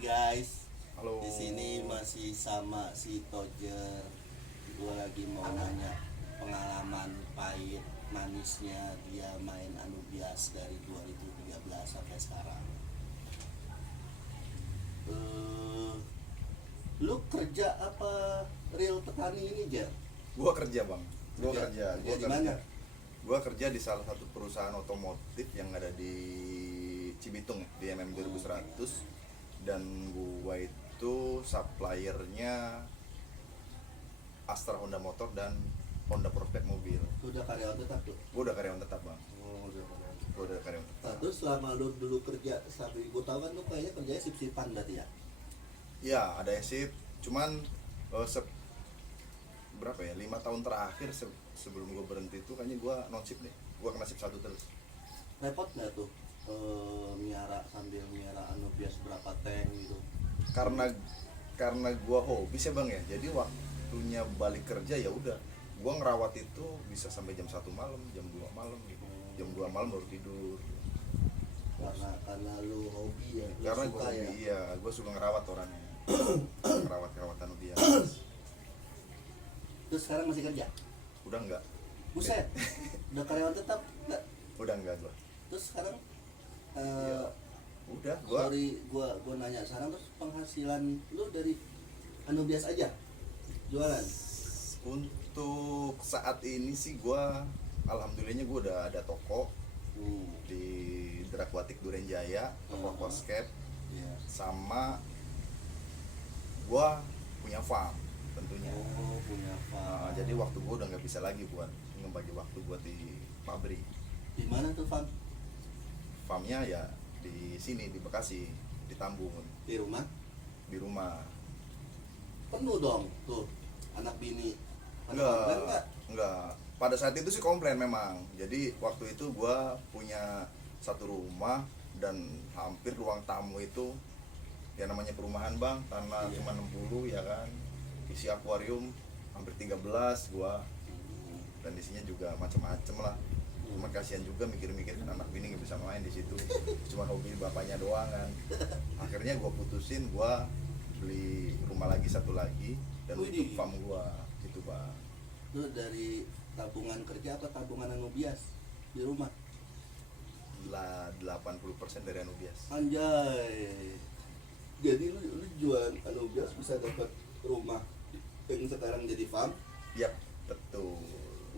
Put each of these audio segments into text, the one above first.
guys. Halo. Di sini masih sama si Tojer. Gue lagi mau nanya pengalaman pahit manisnya dia main Anubias dari 2013 sampai sekarang. Lu kerja apa real petani ini, Jer? Gua kerja, Bang. Gua kerja. Kerja di mana? Gua kerja di salah satu perusahaan otomotif yang ada di Cibitung, di MM 2100. Dan gua itu suppliernya Astra Honda Motor dan Honda Prospect Mobil. Udah karyawan tetap tuh? Gua udah karyawan tetap, Bang. Oh, udah karyawan. Gua udah karyawan tetap. Nah, terus selama lu dulu kerja, sampai gue tahu kan lu kayaknya kerjanya sip-sipan berarti ya? Ya, ada shift. Cuman berapa ya? 5 tahun terakhir sebelum gua berhenti itu kayaknya gua non shift deh. Gua kena shift 1 terus. Repot nggak tuh sambil miara Anubias berapa tank gitu? Karena gua hobi sih, Bang, ya. Jadi waktunya balik kerja ya udah. Gua ngerawat itu bisa sampai jam 1 malam, jam 2 malam gitu. Jam 2 malam baru tidur. Karena lu hobi ya, lu Karena suka gua hobi, ya. iya, gua suka ngerawat orangnya. Ngerawat dia. Terus sekarang masih kerja? Udah enggak? Buset, udah karyawan tetap nggak? Udah enggak gua. Terus sekarang Iya. Udah gua sorry, gua nanya sekarang, terus penghasilan lu dari Anubias aja jualan? untuk saat ini sih gua alhamdulillahnya gua udah ada toko di Drakwatik Duren Jaya, toko Aquascape. Iya. Sama gua punya farm tentunya. Oh, punya farm. Jadi waktu gua udah nggak bisa lagi buat ngebagi waktu buat di pabrik. Di mana tuh farm? Farmnya ya di sini, di Bekasi, di Tambun, Di rumah? di rumah. Penuh dong tuh anak bini. Komplain nggak? Enggak. Pada saat itu sih komplain memang. Jadi waktu itu gua punya satu rumah dan hampir ruang tamu itu ya namanya perumahan, Bang, tanah Iya. cuma 60 ya kan. Isi akuarium hampir 13 gua. Dan isinya juga macam-macam lah. Cuma kasihan juga mikir-mikir kan anak bini nggak bisa main di situ. Cuma hobi bapaknya doang kan. Akhirnya gua putusin, gua beli rumah lagi, satu lagi, dan Widih. untuk farm gua gitu, Bang. Lu dari tabungan kerja apa tabungan Anubias di rumah? 80% dari Anubias. Anjay. Jadi lu jual Anubias bisa dapat rumah yang sekarang jadi farm? Yap, betul.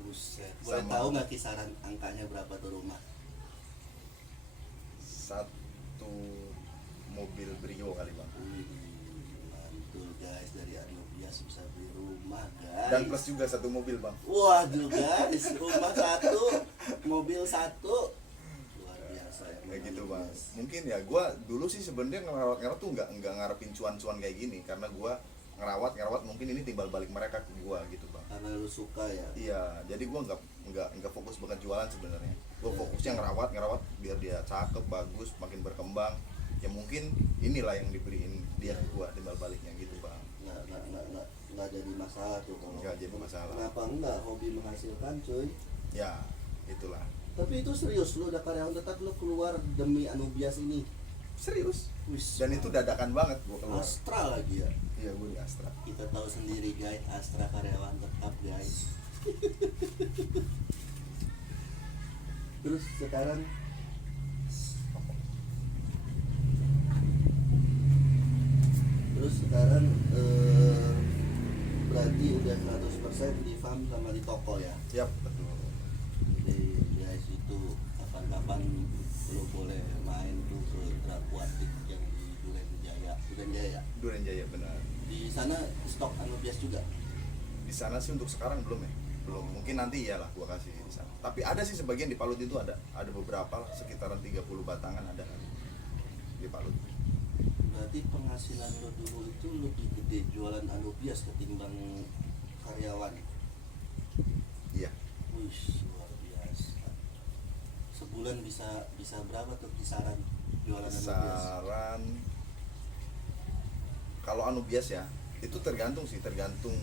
Buset. Boleh Sama. tahu nggak kisaran angkanya berapa tuh rumah? Satu mobil Brio kali, Bang. Wih, mantul guys, dari Anubias bisa beli rumah guys. Dan plus juga satu mobil, Bang. Waduh guys, rumah satu, mobil satu. Luar biasa ya. Kayak gitu, Bang. Anubias. Mungkin ya gua dulu sih sebenarnya ngerawat tuh nggak ngarepin cuan-cuan kayak gini, karena gua ngerawat mungkin ini timbal balik mereka ke gua gitu, Bang. Karena lu suka ya. Iya, jadi gua nggak fokus banget jualan sebenarnya. Gua Ya. fokusnya ngerawat biar dia cakep, bagus, makin berkembang. Ya mungkin inilah yang diberiin dia ke gua timbal baliknya gitu, Bang. Nggak jadi masalah tuh kalau. Nggak jadi masalah. Kenapa enggak hobi menghasilkan, cuy? Ya, itulah. Tapi itu serius, lu udah karyawan tetap, lu keluar demi Anubias ini. Serius. Wis, Dan itu dadakan banget gua keluar. Astra lagi ya. Iya, gua di Astra. Kita tahu sendiri guys, Astra karyawan tetap guys. Terus sekarang berarti udah 100% di farm sama di toko ya. Yap, betul. Jadi guys, itu kapan-kapan lo boleh main tuh ke Drakwatik yang di Duren Jaya. Duren Jaya. Duren Jaya, benar. Di sana stok Anubias juga. Di sana sih untuk sekarang belum ya. Belum. Mungkin nanti iyalah gua kasih di sana. Tapi ada sih sebagian di Palut itu ada beberapa lah, sekitaran 30 batangan ada di Palut. Berarti penghasilan lo dulu itu lebih gede jualan Anubias ketimbang karyawan. Iya. Wih, luar biasa. Sebulan bisa berapa tuh kisaran jualan Anubias? Saran kalau Anubias ya, itu tergantung.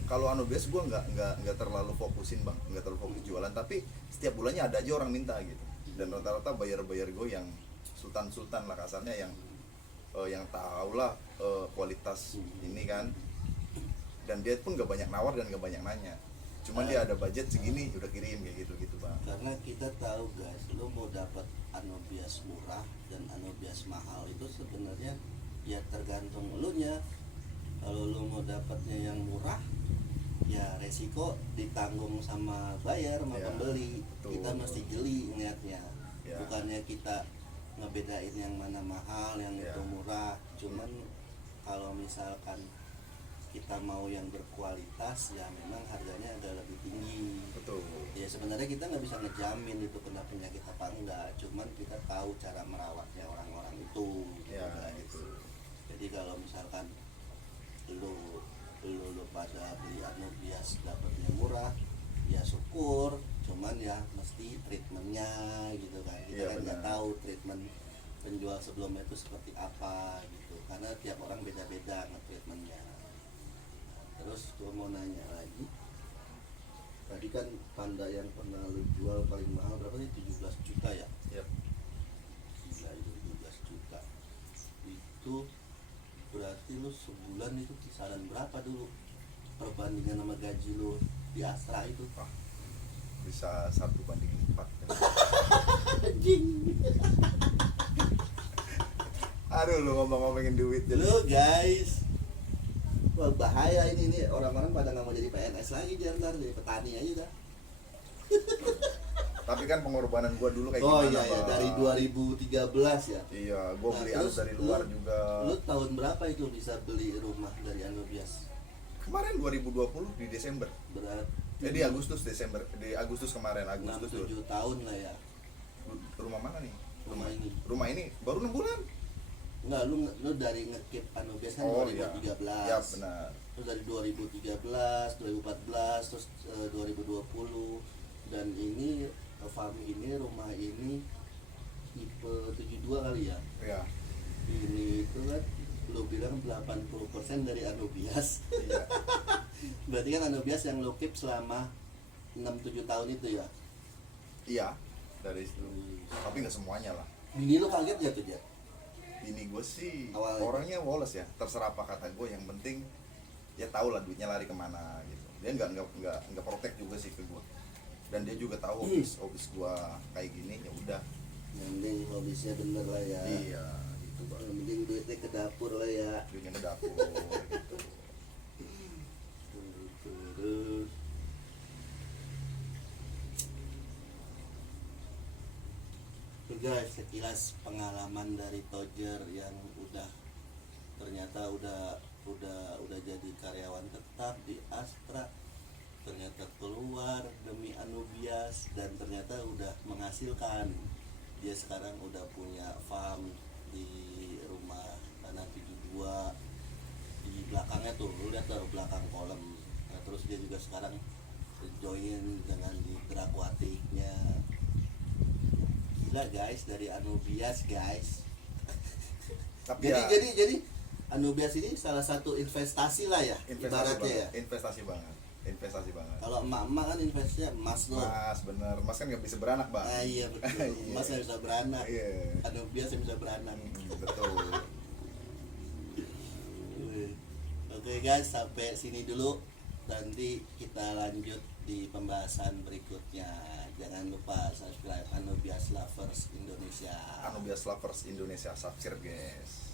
Kalau Anubias gua nggak terlalu fokusin, Bang, nggak terlalu fokus jualan, tapi setiap bulannya ada aja orang minta gitu. Dan rata-rata bayar gue yang sultan lah kasarnya, yang yang tahu lah kualitas ini kan, dan dia pun gak banyak nawar dan gak banyak nanya, cuman dia ada budget segini udah kirim kayak gitu gitu bang. Karena kita tahu guys, lo mau dapat anobias murah dan anobias mahal itu sebenarnya ya tergantung lo nya. Kalau lo mau dapatnya yang murah, ya resiko ditanggung sama bayar sama Ya, pembeli. betul. Kita mesti jeli ngeliatnya, Ya. bukannya kita ngebedain yang mana mahal, yang Ya. itu murah. Cuman kalau misalkan kita mau yang berkualitas, ya memang harganya agak lebih tinggi. Betul. Ya sebenarnya kita nggak bisa ngejamin itu kena penyakit apa enggak, cuman kita tahu cara merawatnya orang-orang itu. Ya guys. gitu. Jadi kalau misalkan lu pada beli anobias dapatnya murah, ya syukur, cuman ya mesti treatmentnya gitu kan. Kita Iya, kan nggak benar. tahu treatment penjual sebelumnya itu seperti apa gitu, karena tiap orang beda-beda nge-treatmentnya. Terus gua mau nanya lagi, tadi kan panda yang pernah lu jual paling mahal berapa nih? 17 juta ya? Yap. Gila itu 17 juta. Itu berarti lu sebulan itu kisaran berapa dulu? Perbandingan sama gaji lu di Astra itu. Wah, bisa 1:4 kan. Anjing. Aduh lu ngomongin duit jadi. Lu guys. Wah bahaya ini nih, orang-orang pada nggak mau jadi PNS lagi, jangan jadi petani aja dah. Tapi kan pengorbanan gua dulu kayak Oh gimana iya ya, Bang? dari 2013 ya. Iya, gua Nah, beli terus anu dari luar lu- juga. Lu tahun berapa itu bisa beli rumah dari Anobias? Kemarin 2020 di Desember. Berarti Di Agustus Desember, di Agustus kemarin, Agustus tuh. 6-7 tahun lah ya. Rumah mana nih? Rumah ini. Rumah ini baru 6 bulan. Enggak, lu dari ngekip Anobias kan Oh iya. 2013. Ya benar. Terus dari 2013, 2014, terus 2020, dan ini farm ini, rumah ini tipe 72 kali ya. Ya. Ini itu kan lu bilang 80% dari Anobias. Iya. Berarti kan Anobias yang lu keep selama 6-7 tahun itu ya. Iya. Dari situ. Tapi nggak semuanya lah. Bini lu kaget gak tuh dia? Bini gue sih Awalnya. orangnya woles ya. Terserah apa kata gue, yang penting ya tahu lah duitnya lari kemana gitu. Dia nggak protek juga sih ke gue. Dan dia juga tahu habis gue kayak gini, ya udah. Yang penting hobisnya bener lah ya. Iya, gitu bang. Yang penting duitnya ke dapur lah ya. Duitnya ke dapur gitu. Terus Tuh guys, sekilas pengalaman dari Tojer yang ternyata udah jadi karyawan tetap di Astra, ternyata keluar demi Anobias, dan ternyata udah menghasilkan. Dia sekarang udah punya farm di rumah tanah 72 di belakangnya tuh, lu lihat tuh belakang kolam. Nah, terus dia juga sekarang join dengan di Draquatic-nya. Gila guys, dari Anobias guys. Tapi Jadi Anobias ini salah satu investasi lah ya, investasi ibaratnya banget, ya. investasi banget. Kalau emak-emak kan investasinya emas loh. Mas bener, mas kan nggak bisa beranak bang. Ah, iya betul. Iya. Emas yang bisa beranak. Iya. Anobias yang bisa beranak. Betul. Oke guys, sampai sini dulu. Nanti kita lanjut di pembahasan berikutnya. Jangan lupa subscribe Anobias Lovers Indonesia. Anobias Lovers Indonesia, subscribe guys.